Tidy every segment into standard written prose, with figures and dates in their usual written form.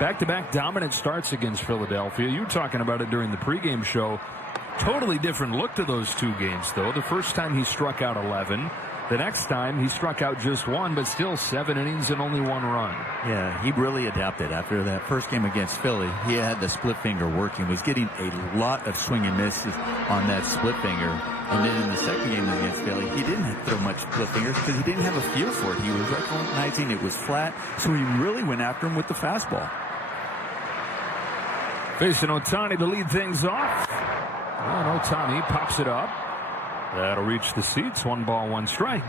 Back-to-back dominant starts against Philadelphia. You were talking about it during the pregame show. Totally different look to those two games, though. The first time he struck out 11. The next time he struck out just 1, but still 7 innings and only 1 run. Yeah, he really adapted. After that first game against Philly, he had the split finger working, was getting a lot of swing and misses on that split finger. And then in the second game against Philly, he didn't throw much split fingers because he didn't have a feel for it. He was recognizing it was flat, so he really went after him with the fastball. Facing Ohtani to lead things off. And Ohtani pops it up. That'll reach the seats. 1 ball, 1 strike.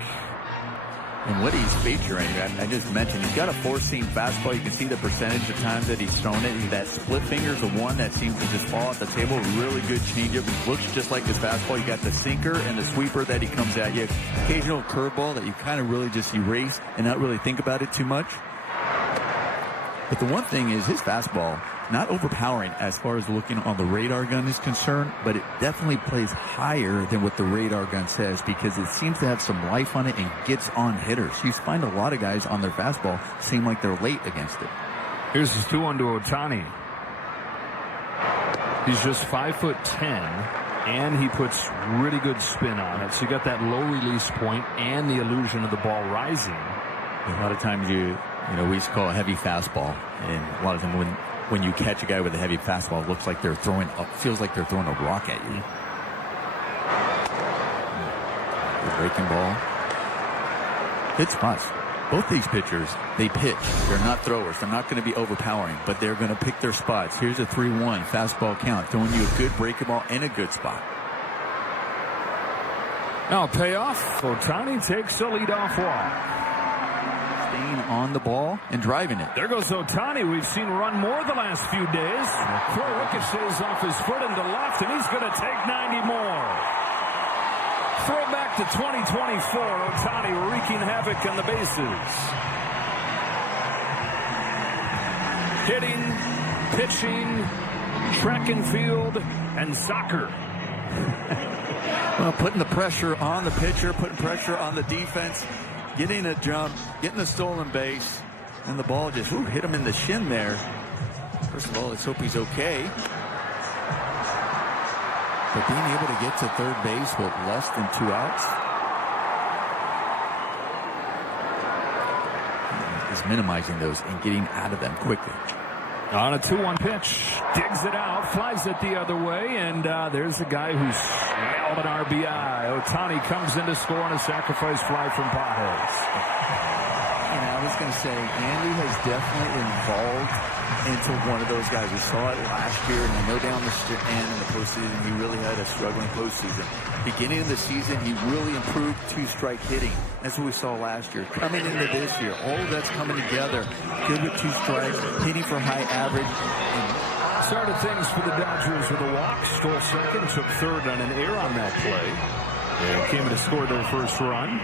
And what he's featuring, I just mentioned, he's got a 4-seam fastball. You can see the percentage of times that he's thrown it. That split finger's the one that seems to just fall off the table. Really good changeup. Looks just like his fastball. You got the sinker and the sweeper that he comes at you. Occasional curveball that you kind of really just erase and not really think about it too much. But the one thing is his fastball, not overpowering as far as looking on the radar gun is concerned, but it definitely plays higher than what the radar gun says because it seems to have some life on it and gets on hitters. You find a lot of guys on their fastball seem like they're late against it. Here's his 2-1 to Ohtani. He's just 5'10", and he puts really good spin on it. So you got that low release point and the illusion of the ball rising. A lot of times we used to call a heavy fastball, and a lot of them when you catch a guy with a heavy fastball, it looks like they're throwing feels like they're throwing a rock at you. The breaking ball. Good spots. Both these pitchers, they pitch. They're not throwers. They're not going to be overpowering, but they're going to pick their spots. Here's a 3-1 fastball count, throwing you a good breaking ball and a good spot. Now payoff. Ohtani takes a leadoff walk. On the ball and driving it. There goes Ohtani. We've seen run more the last few days. Throw ricochets off his foot into left, and he's going to take 90 more. Throw back to 2024. Ohtani wreaking havoc on the bases. Hitting, pitching, track and field, and soccer. Well, putting the pressure on the pitcher, putting pressure on the defense. Getting a jump, getting a stolen base, and the ball just hit him in the shin there. First of all, let's hope he's okay. But being able to get to third base with less than 2 outs is minimizing those and getting out of them quickly. On a 2-1 pitch, digs it out, flies it the other way, and there's a guy who's nailed an RBI. Ohtani comes in to score on a sacrifice fly from Pages. And I was going to say, Andy has definitely evolved into one of those guys. We saw it last year, and I know down the end in the postseason, he really had a struggling postseason. Beginning of the season, he really improved 2-strike hitting. That's what we saw last year. Coming into this year, all of that's coming together. Good with 2 strikes, hitting for high average. Started things for the Dodgers with a walk, stole second, took third on an error on that play. They came to score their first run.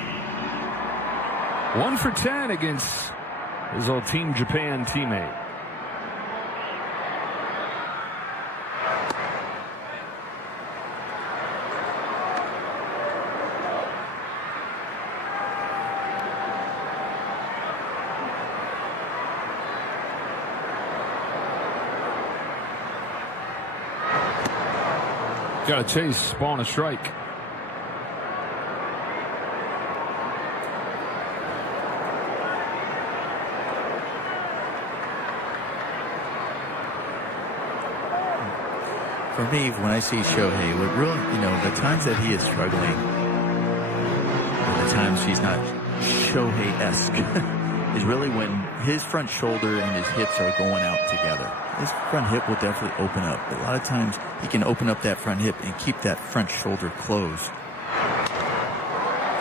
1 for 10 against his old Team Japan teammate. Got a chase, ball and a strike. For me, when I see Shohei, what really, the times that he is struggling, or the times he's not Shohei-esque, is really when his front shoulder and his hips are going out together. His front hip will definitely open up. But a lot of times he can open up that front hip and keep that front shoulder closed.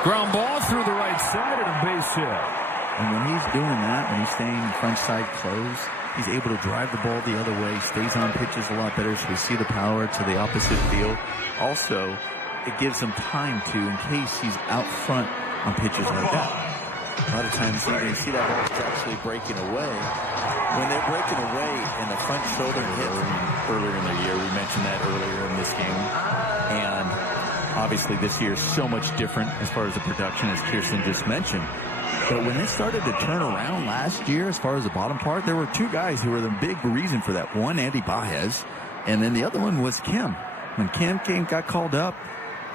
Ground ball through the right side and a base hit. And when he's doing that, when he's staying front side closed, he's able to drive the ball the other way, stays on pitches a lot better, so we see the power to the opposite field. Also, it gives him time to, in case he's out front on pitches like that. A lot of times you see that ball is actually breaking away. When they're breaking away and the front shoulder hits earlier in the year, we mentioned that earlier in this game. And obviously this year is so much different as far as the production, as Kirsten just mentioned. But when they started to turn around last year, as far as the bottom part, there were two guys who were the big reason for that. One, Andy Baez, and then the other one was Kim. When Kim got called up,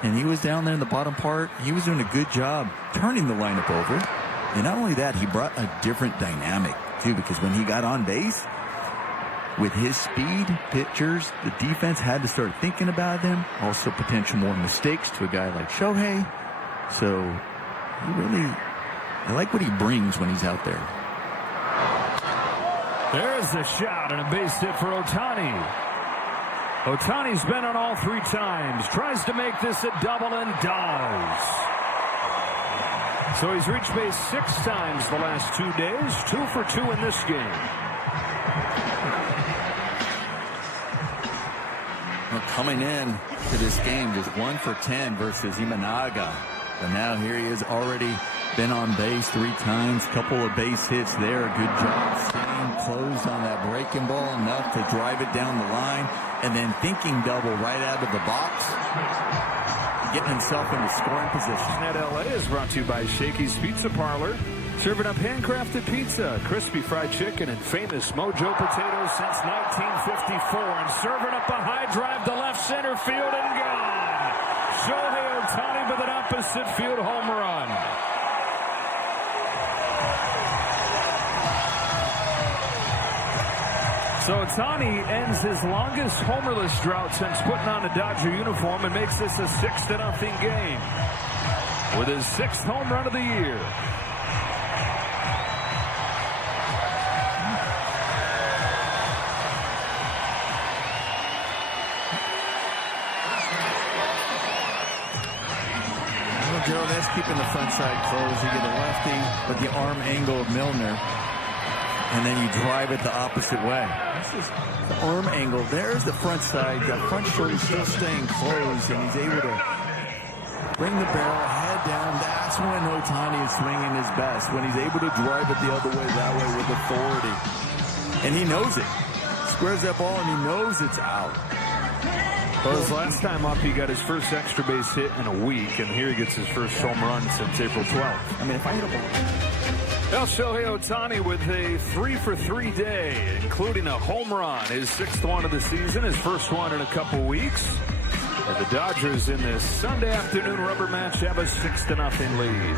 and he was down there in the bottom part, he was doing a good job turning the lineup over. And not only that, he brought a different dynamic, too, because when he got on base, with his speed, pitchers, the defense had to start thinking about them. Also, potential more mistakes to a guy like Shohei. So, I like what he brings when he's out there. There's the shot and a base hit for Ohtani. Ohtani's been on all 3 times. Tries to make this a double and does. So he's reached base 6 times the last 2 days. 2 for 2 in this game. Well, coming in to this game, just 1 for 10 versus Imanaga. But now here he is, already been on base 3 times. Couple of base hits there. Good job staying closed on that breaking ball enough to drive it down the line. And then thinking double right out of the box. Getting himself into scoring position. Net LA is brought to you by Shakey's Pizza Parlor. Serving up handcrafted pizza, crispy fried chicken, and famous Mojo potatoes since 1954. And serving up a high drive to left center field and gone. Shohei Ohtani with an opposite field home run. So Ohtani ends his longest homerless drought since putting on a Dodger uniform and makes this a 6-0 game with his 6th home run of the year. Joe, that's keeping the front side closed. You get a lefty, but the arm angle of Milner, and then you drive it the opposite way. This is the arm angle. There's the front side. The front shoulder still staying closed, and he's able to bring the barrel, head down. That's when Ohtani is swinging his best, when he's able to drive it the other way, that way with authority. And he knows it. Squares that ball, and he knows it's out. Well, his last time up, he got his first extra base hit in a week, and here he gets his first home run since April 12th. I mean, if I hit a ball. Well, Shohei Ohtani with a 3-for-3 day, including a home run, his 6th one of the season, his first one in a couple weeks. And the Dodgers in this Sunday afternoon rubber match have a 6-0 lead.